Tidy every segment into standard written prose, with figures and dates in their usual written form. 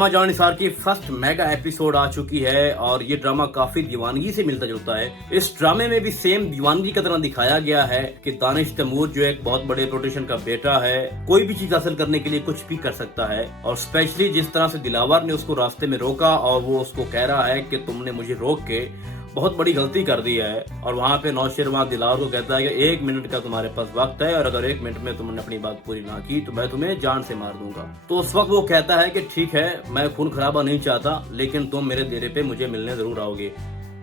Drama John Nisar की first mega episode आ चुकी है और ये ड्रामा काफी दीवानगी से मिलता जुलता है। इस ड्रामे में भी सेम दीवानगी की तरह दिखाया गया है कि दानिश तैमूर जो एक बहुत बड़े प्रोटेशन का बेटा है, कोई भी चीज हासिल करने के लिए कुछ भी कर सकता है। और स्पेशली जिस तरह से दिलावर ने उसको रास्ते में रोका और वो उसको कह रहा है कि तुमने मुझे रोक के बहुत बड़ी गलती कर दी है। और वहाँ पे नौशेरवां दिलावर को कहता है कि 1 मिनट का तुम्हारे पास वक्त है और अगर 1 मिनट में तुमने अपनी बात पूरी ना की तो मैं तुम्हें जान से मार दूंगा। तो उस वक्त वो कहता है कि ठीक है, मैं खून खराबा नहीं चाहता, लेकिन तुम मेरे डेरे पे मुझे मिलने जरूर आओगे।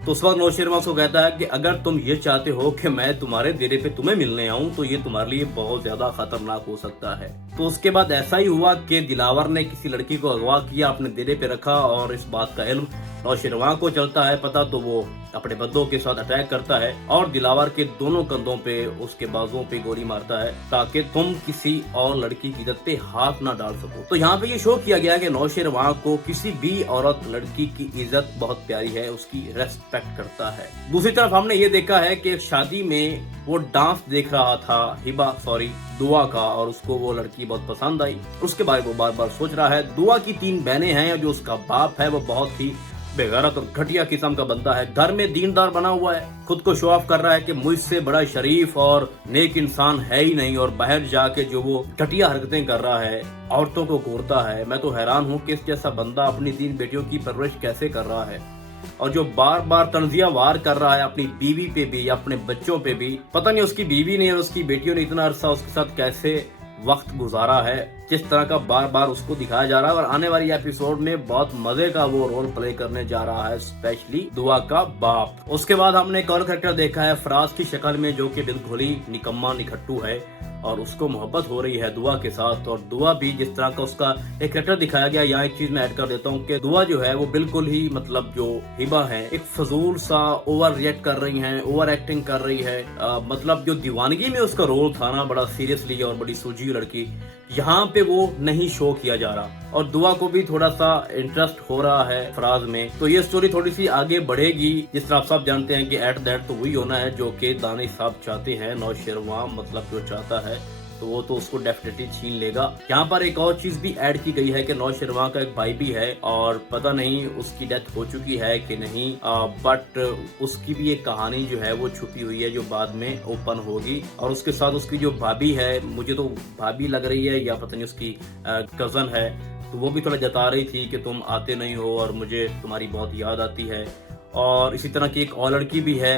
तो उस वक्त नौशेरवां को कहता है कि अगर तुम ये चाहते हो कि मैं तुम्हारे डेरे पे तुम्हें मिलने आऊं तो ये तुम्हारे लिए बहुत ज्यादा खतरनाक हो सकता है। तो उसके बाद ऐसा ही हुआ कि दिलावर ने किसी लड़की को अगवा किया, अपने डेरे पे रखा और इस बात का इल्म नौशेरवां को चलता है पता, तो वो अपने बंदों के साथ अटैक करता है और दिलावर के दोनों कंधों पे, उसके बाजुओं पे गोली मारता है ताकि तुम किसी और लड़की की इज्जत पे हाथ ना डाल सको। तो यहाँ पे ये शो किया गया कि नौशेरवां को किसी भी औरत लड़की की इज्जत बहुत प्यारी है, उसकी रेस्पेक्ट करता है। दूसरी तरफ हमने ये देखा है कि शादी में वो डांस देख रहा था दुआ का और उसको वो लड़की बहुत पसंद आई। उसके बारे में वो बार बार सोच रहा है। दुआ की 3 बहनें हैं, जो उसका बाप है वो बहुत ही बेगैरत और घटिया किस्म का बंदा है। घर में दीनदार बना हुआ है, खुद को शो ऑफ कर रहा है कि मुझसे बड़ा शरीफ और नेक इंसान है ही नहीं, और बाहर जाके जो वो घटिया हरकतें कर रहा है, औरतों को घूरता है। मैं तो हैरान हूँ कि इस जैसा बंदा अपनी 3 बेटियों की परवरिश कैसे कर रहा है, और जो बार बार तंजिया वार कर रहा है अपनी बीवी पे भी, अपने बच्चों पे भी। पता नहीं उसकी बीवी ने और उसकी बेटियों ने इतना अरसा उसके साथ कैसे वक्त गुजारा है, जिस तरह का बार बार उसको दिखाया जा रहा है। और आने वाली एपिसोड में बहुत मजे का वो रोल प्ले करने जा रहा है, स्पेशली दुआ का बाप। उसके बाद हमने एक और कैरेक्टर देखा है फराज की शक्ल में, जो कि दिलखुली निकम्मा निखट्टू है और उसको मोहब्बत हो रही है दुआ के साथ। और दुआ भी जिस तरह का उसका एक कैरेक्टर दिखाया गया, यहाँ एक चीज मैं ऐड कर देता हूँ कि दुआ जो है वो बिल्कुल ही मतलब जो हिबा है एक फजूल सा ओवर रिएक्ट कर रही है, ओवर एक्टिंग कर रही है। मतलब जो दीवानगी में उसका रोल था ना, बड़ा सीरियसली और बड़ी सूझी लड़की, यहाँ पे वो नहीं शो किया जा रहा। और दुआ को भी थोड़ा सा इंटरेस्ट हो रहा है फराज में, तो ये स्टोरी थोड़ी सी आगे बढ़ेगी। जिस तरह आप सब जानते हैं कि एट दैट तो वही होना है जो कि दानिश साहब चाहते हैं। नौशेरवां मतलब जो चाहता है तो वो तो उसको डेफिनेटली छीन लेगा। यहाँ पर एक और चीज भी ऐड की गई है कि नौशेरवां का एक भाई भी है और पता नहीं उसकी डेथ हो चुकी है कि नहीं, बट उसकी भी एक कहानी जो है वो छुपी हुई है जो बाद में ओपन होगी। और उसके साथ उसकी जो भाभी है, मुझे तो भाभी लग रही है या पता नहीं उसकी कजन है, तो वो भी थोड़ा जता रही थी कि तुम आते नहीं हो और मुझे तुम्हारी बहुत याद आती है। और इसी तरह की एक और लड़की भी है,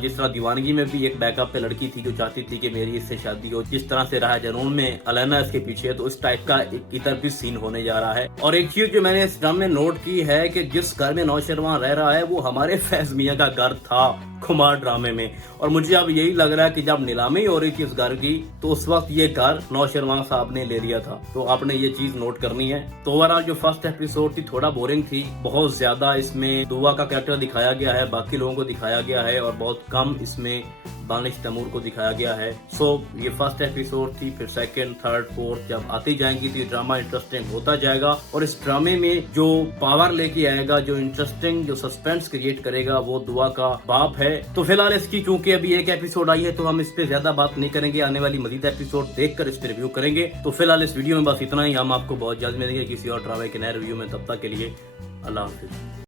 जिस तरह दीवानगी में भी एक बैकअप पे लड़की थी जो चाहती थी कि मेरी इससे शादी हो, जिस तरह से रहा जनून में अलैना इसके पीछे है, तो इस टाइप का एक इधर भी सीन होने जा रहा है। और एक चीज जो मैंने इस ड्रामे में नोट की है कि जिस घर में नौशेरवां रह रहा है वो हमारे फैज मियां का घर था कुमार ड्रामे में, और मुझे अब यही लग रहा है कि जब नीलामी हो रही थी उस घर की तो उस वक्त ये घर नौशेरवां साहब ने ले लिया था। तो आपने ये चीज नोट करनी है। तो ओवरऑल जो फर्स्ट एपिसोड थी थोड़ा बोरिंग थी, बहुत ज्यादा इसमें दुआ का कैरेक्टर दिखाया गया है, बाकी लोगों को दिखाया गया है, और बहुत कम इसमें दानिश तैमूर को दिखाया गया है। सो ये फर्स्ट एपिसोड थी, फिर सेकंड, थर्ड, फोर्थ जब आती जाएंगी तो ये ड्रामा इंटरेस्टिंग होता जाएगा। और इस ड्रामे में जो पावर लेके आएगा, जो इंटरेस्टिंग, जो सस्पेंस क्रिएट करेगा, वो दुआ का बाप है। तो फिलहाल इसकी चूंकि अभी एक एपिसोड आई है तो हम इस पे ज्यादा बात नहीं करेंगे, आने वाली मजीद एपिसोड देखकर इस पे रिव्यू करेंगे। तो फिलहाल इस वीडियो में बस इतना ही। हम आपको बहुत जल्द मिलेंगे किसी और ड्रामे के नए रिव्यू में, तब तक के लिए अल्लाह हाफिज।